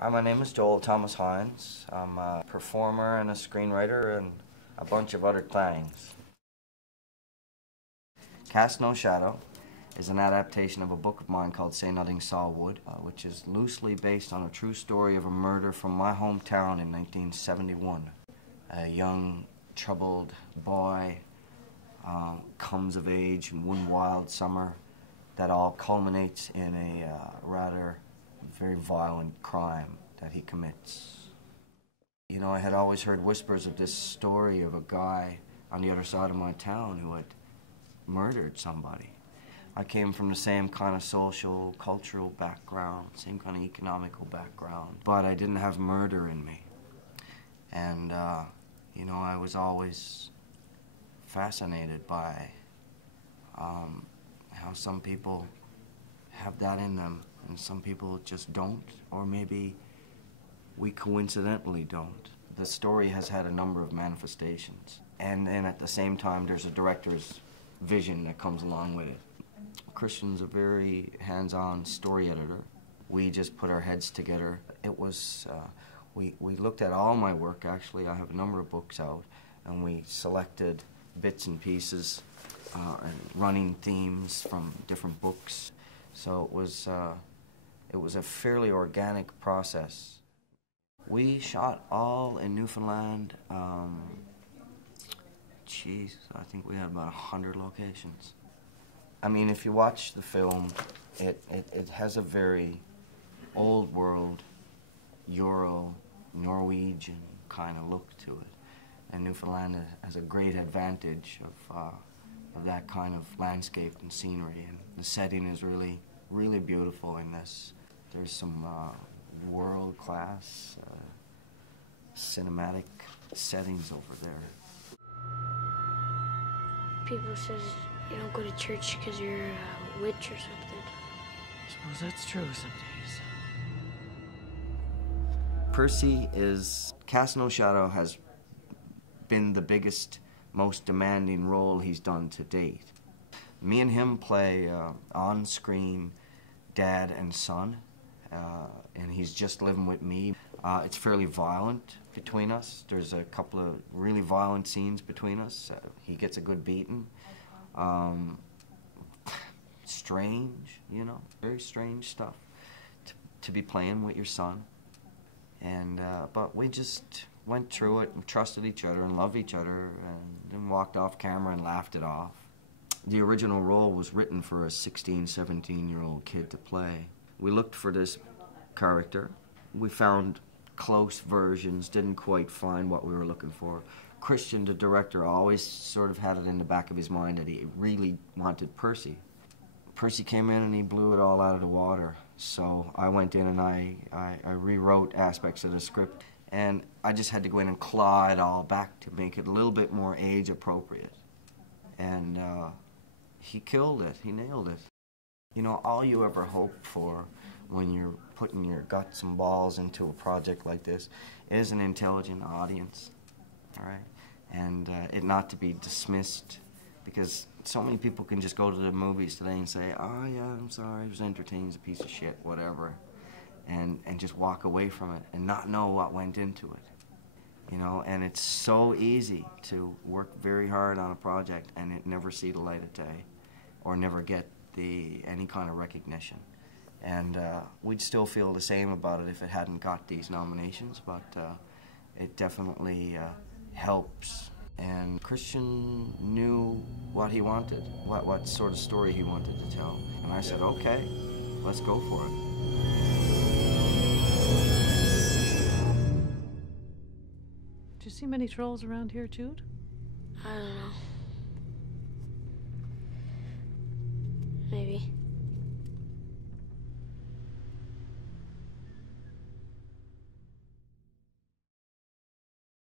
Hi, my name is Joel Thomas Hynes. I'm a performer and a screenwriter and a bunch of other things. Cast No Shadow is an adaptation of a book of mine called Say Nothing Saw Wood, which is loosely based on a true story of a murder from my hometown in 1971. A young, troubled boy comes of age in one wild summer that all culminates in a rather very violent crime that he commits. You know, I had always heard whispers of this story of a guy on the other side of my town who had murdered somebody. I came from the same kind of social, cultural background, same kind of economical background, but I didn't have murder in me. And, you know, I was always fascinated by how some people have that in them and some people just don't, or maybe we coincidentally don't. The story has had a number of manifestations, and then at the same time there's a director's vision that comes along with it. Christian's a very hands-on story editor. We just put our heads together. It was, we looked at all my work, actually. I have a number of books out, and we selected bits and pieces and running themes from different books. So it was a fairly organic process. We shot all in Newfoundland. I think we had about 100 locations. I mean, if you watch the film, it has a very old world, Euro, Norwegian kind of look to it. And Newfoundland has a great advantage of that kind of landscape and scenery. And the setting is really, really beautiful in this. There's some world-class cinematic settings over there. People says you don't go to church because you're a witch or something. I suppose that's true some days. Percy is... Cast No Shadow has been the biggest, most demanding role he's done to date. Me and him play on-screen dad and son, and he's just living with me. It's fairly violent between us. There's a couple of really violent scenes between us. He gets a good beating. Strange, you know, very strange stuff to be playing with your son. And but we just went through it and trusted each other and loved each other and then walked off camera and laughed it off. The original role was written for a 16, 17-year-old kid to play. We looked for this character. We found close versions, didn't quite find what we were looking for. Christian, the director, always sort of had it in the back of his mind that he really wanted Percy. Percy came in and he blew it all out of the water. So I went in and I rewrote aspects of the script, and I just had to go in and claw it all back to make it a little bit more age appropriate. And he killed it, he nailed it. You know, all you ever hope for when you're putting your guts and balls into a project like this is an intelligent audience, all right? And it not to be dismissed, because so many people can just go to the movies today and say, oh yeah, I'm sorry, it was entertaining, it's a piece of shit, whatever, and just walk away from it and not know what went into it. You know, and it's so easy to work very hard on a project and it never see the light of day or never get any kind of recognition. And we'd still feel the same about it if it hadn't got these nominations, but it definitely helps. And Christian knew what he wanted, what sort of story he wanted to tell. And I said, okay, let's go for it. Do you see many trolls around here, Jude? I don't know. Maybe.